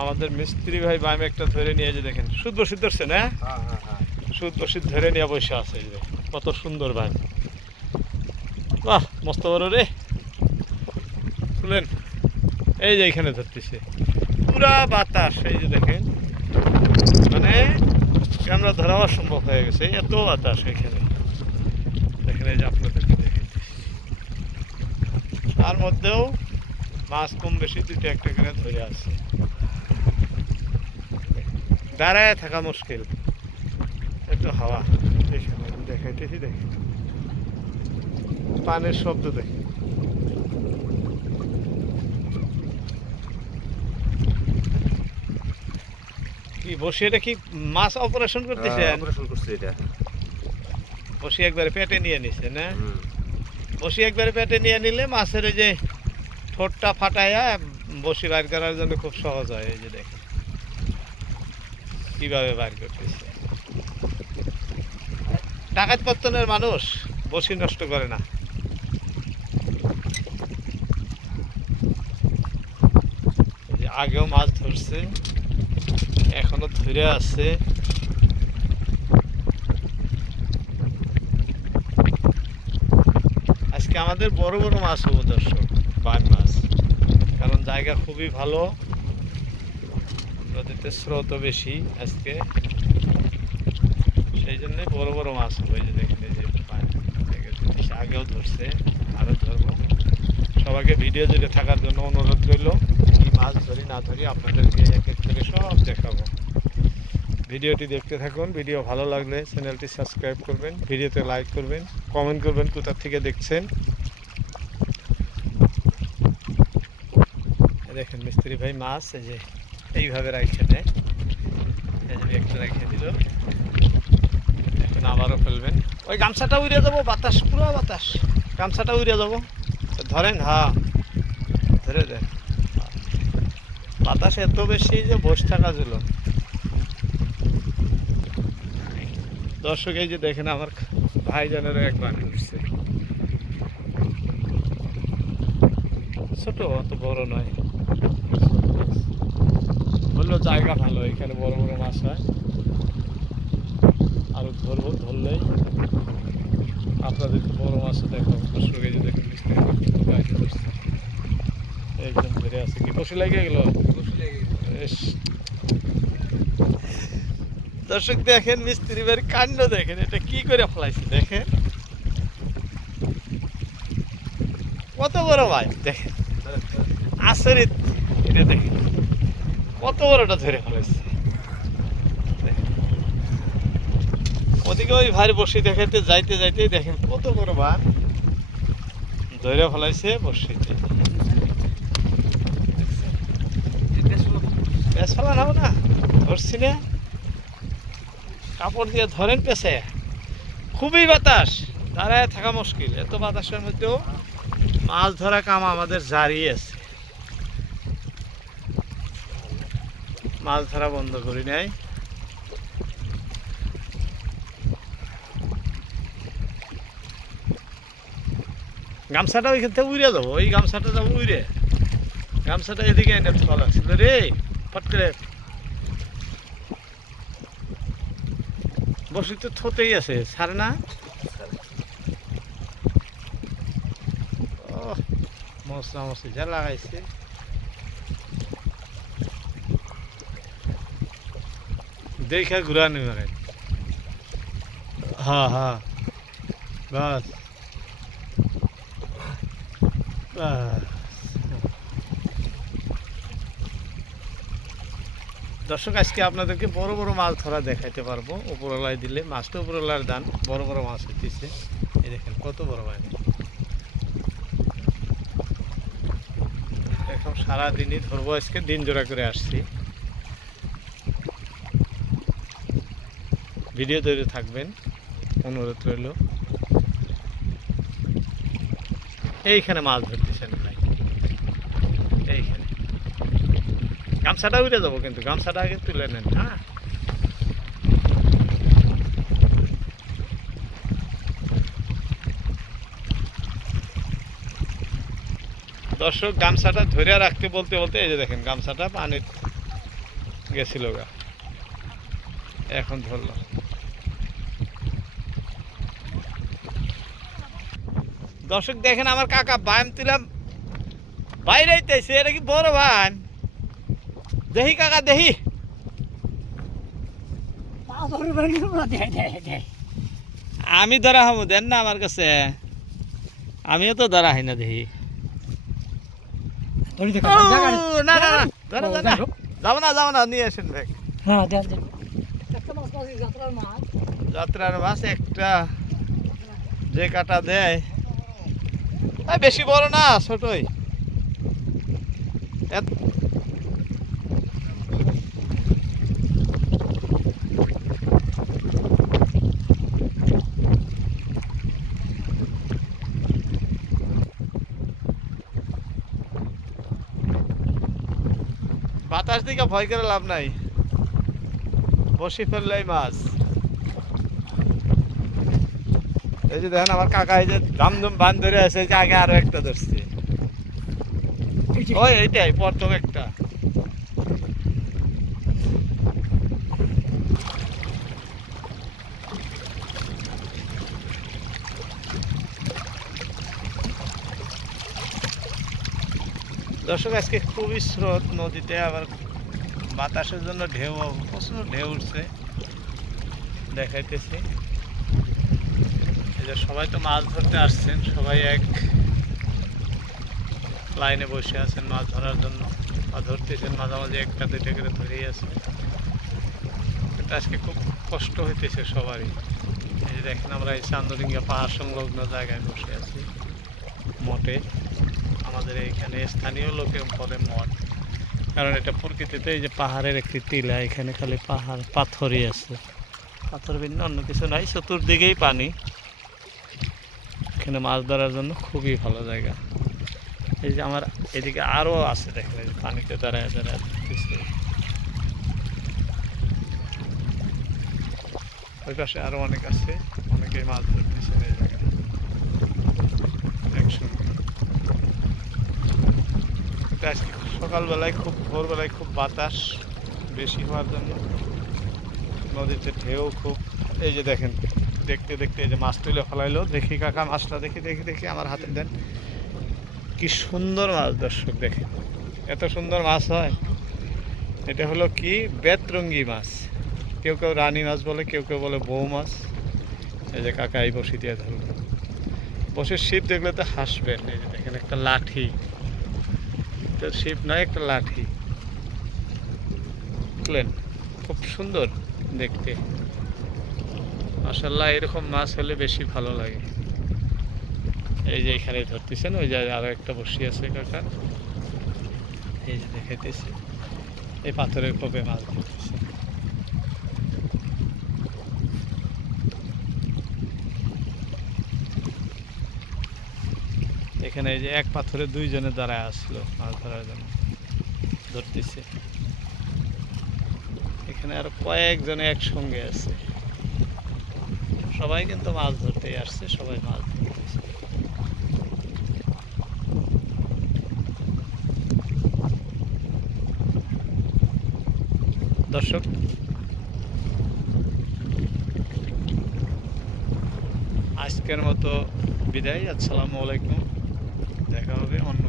আমাদের মিস্ত্রি ভাই বামে একটা ধরে নিয়ে যে দেখেন সুদ বসিদ ধরছে না, সুদ বসিদ ধরে নিয়ে বসে আছে এই যে কত সুন্দর ভাই, বাহ মস্ত বড় রে। শুনলেন এই যে এখানে ধরতেছে পুরা বাতাস, এই যে দেখেন মানে ক্যামেরা ধরা অসম্ভব হয়ে গেছে, এত বাতাস এখানে দেখেন। এই যে আপনাদেরকে দেখাইতেছি, তার মধ্যেও মাছ কম বেশি দুটো একটা করে ধরে আছে, দাঁড়ায় থাকা মুশকিল, এত হাওয়া। এখানে দেখাইতেছি দেখেন পানির শব্দ দেখেন, কি বসে এটা কি মাছ অপারেশন করতেছে? অপারেশন করছে এটা, বসি একবারে পেটে নিয়ে নিছে না, বসি একবারে পেটে নিয়ে নিলে মাছের এই যে ঠোঁটটা ফাটাইয়া বসি বাইর করার জন্য খুব সহজ হয়। এই যে দেখেন কিভাবে বাইর করতেছে। ডাকাত পত্তনের মানুষ বসি নষ্ট করে না। আগেও মাছ ধরছে, এখনো ধরে আছে। আজকে আমাদের বড় বড় মাছ হবো দর্শক, বান মাছ, কারণ জায়গা খুবই ভালো, নদীতে স্রোত বেশি আজকে, সেই জন্য বড় বড় মাছ হবো। এই যে দেখেন এই যে আগেও ধরছে, আরো ধরবো। সবাইকে ভিডিও জুড়ে থাকার জন্য অনুরোধ রইল, কি মাছ ধরি না ধরি আপনাদেরকে এক এক করে সব দেখাবো। ভিডিওটি দেখতে থাকুন, ভিডিও ভালো লাগলে চ্যানেলটি সাবস্ক্রাইব করবেন, ভিডিওতে লাইক করবেন, কমেন্ট করবেন কোথা থেকে দেখছেন। দেখেন মিস্ত্রি ভাই মাছ এই যে এইভাবে রাখে দেয়, এই যে একটা রেখে দিল, এখন আবারও ফেলবেন। ওই গামছাটা উড়ে যাবো, বাতাস পুরো বাতাস, গামছাটা উড়ে যাবো, ধরেন। হ্যাঁ ধরে দেন, বাতাস এত বেশি যে বসে থাকা ছিল। দর্শক এই যে দেখেন আমার ভাইজানেরও এক বান উঠছে, ছোট অত বড় নয়, বললো জায়গা ভালো, এখানে বড় বড় মাছ হয়, আরো ধরবো, ধরলেই আপনাদেরকে বড় মাছও দেখাবো। দর্শক এই যে দেখেন মিস্ত্রি একদম ধরে আছে, কি বসে লাগে গেল। দর্শক দেখেন মিস্ত্রি ভাইয়ের কাণ্ড দেখেন, এটা কি করে ফেলাইছে দেখেন, কত বড় ভাই দেখেন, আচরিত। এটা দেখেন কত বড়টা ধরে ফেলাইছে, ওদিকে ওই ভাই বসে দেখাতে যাইতে যাইতে দেখেন কত বড় ভাই ধরে ফেলাইছে বসিতে। পেঁচ ফেলা নাও না, ধরছি না, কাপড় দিয়ে ধরেন পেছে, খুবই বাতাস, দাঁড়ায় থাকা মুশকিল, এত বাতাসের মধ্যেও মাছ ধরা কাম আমাদের জারি আছে, মাছ ধরা বন্ধ করি নাই। গামছাটা ওইখান থেকে উড়ে যাবো, ওই গামছাটা যাবো উড়ে, গামছাটা এদিকে এনে ফল আসছিল রে, ফট করে বসে তো থতেই আছে, ছাড়ে না। মশলা মশলি যা লাগাইছে, দেখা ঘুরা নেবে। হ্যাঁ হ্যাঁ বাস দর্শক আজকে আপনাদেরকে বড় বড় মাছ ধরা দেখাইতে পারবো, উপরওয়ালায় দিলে মাছটা উপরওয়ালার দান, বড় বড় মাছ হইতেছে। এই দেখেন কত বড় মাছ, এখন সারাদিনই ধরবো, আজকে দিন জোড়া করে আসছি। ভিডিও তৈরি থাকবেন, অনুরোধ রইল। এইখানে মাছ ধরতেছেন ভাই, এইখানে গামছাটা উঠে যাবো, কিন্তু গামছাটা আগে তুলে নেন। হ্যাঁ দর্শক গামছাটা ধরে রাখতে বলতে বলতে এই যে দেখেন গামছাটা পানির গেছিল গা, এখন ধরলাম। দর্শক দেখেন আমার কাকা বান তুলাম বাইরে আইতেছে, এটা কি বড় বান? দেখি কাকা দেখি। আমি ধরা হবো, দেন না আমার কাছে, আমিও তো ধরা হয় না দেখি। না না না, যাবো না যাবো না, নিয়ে আসেন ব্যাগ। যাত্রার মাছ একটা যে কাটা দেয়, বেশি বড় না, ছোটই। বাতাস দিকে ভয় করে লাভ নাই, বসি ফেললেই মাছ। এই যে দেখেন আমার কাকা এই যে দামদম বান ধরে আছে, যে আগে আরো একটা ধরছে, ওই এইটাই প্রথম একটা। দর্শক আজকে খুবই স্রোত নদীতে, আবার বাতাসের জন্য ঢেউ, প্রচুর ঢেউ উঠছে, দেখাইতেছি। এই যে সবাই তো মাছ ধরতে আসছেন, সবাই এক লাইনে বসে আছেন মাছ ধরার জন্য, বা ধরতেছেন, মাঝামাঝি একটা দুইটা করে ধরেই আছে। কিন্তু আজকে খুব কষ্ট হইতেছে সবারই। এই যে দেখেন আমরা এই চান্দরিঙ্গা পাহাড় সংলগ্ন জায়গায় বসে আছি, মঠে। আমাদের এইখানে স্থানীয় লোকে বলে মঠ, কারণ এটা প্রকৃতিতে এই যে পাহাড়ের একটি টিলা, এখানে খালি পাহাড় পাথরই আছে, পাথর ভিন্ন অন্য কিছু নাই, চতুর্দিকেই পানি। এখানে মাছ ধরার জন্য খুবই ভালো জায়গা। এই যে আমার এদিকে আরও আছে, দেখেন এই যে পানিতে দাঁড়ায় দাঁড়ায় ধরতেছে। ওই পাশে আরো অনেক আছে, অনেকেই মাছ ধরতেছে এই জায়গায় একসঙ্গে। আজকে সকালবেলায় খুব ভোরবেলায় খুব বাতাস বেশি হওয়ার জন্য নদীতে ঢেউ খুব। এই যে দেখেন দেখতে দেখতে এই যে মাছ তুলে ফেলাইলো, দেখি কাকা মাছটা, দেখি দেখি দেখি আমার হাতে দেন। কি সুন্দর মাছ দর্শক, দেখেন এত সুন্দর মাছ হয়। এটা হলো কি বেতরঙ্গি মাছ, কেউ কেউ রানী মাছ বলে, কেউ কেউ বলে বউ মাছ। এই যে কাকা এই বসি দিয়ে ধরলো, বসির ছিপ দেখলে তো হাসবেন। এই যে দেখেন একটা লাঠি, তো ছিপ নয় একটা লাঠি, বুঝলেন? খুব সুন্দর দেখতে, মাশাআল্লাহ। এরকম মাছ হলে বেশি ভালো লাগে। এই যে এখানে ধরতেছেন, ওই যে আরো একটা বসি আছে কাকা, এই যে দেখাইতেছে, এই পাথরের কোপে মাছ ধরতেছে। এখানে এই যে এক পাথরে দুইজনে দাঁড়ায় আসলো মাছ ধরার জন্য, ধরতেছে। এখানে আরো কয়েকজনে একসঙ্গে আছে, সবাই কিন্তু মাছ ধরতেই আসছে, সবাই মাছ ধরতেছে। দর্শক আজকের মতো বিদায়, আসসালামু আলাইকুম, দেখা হবে অন্য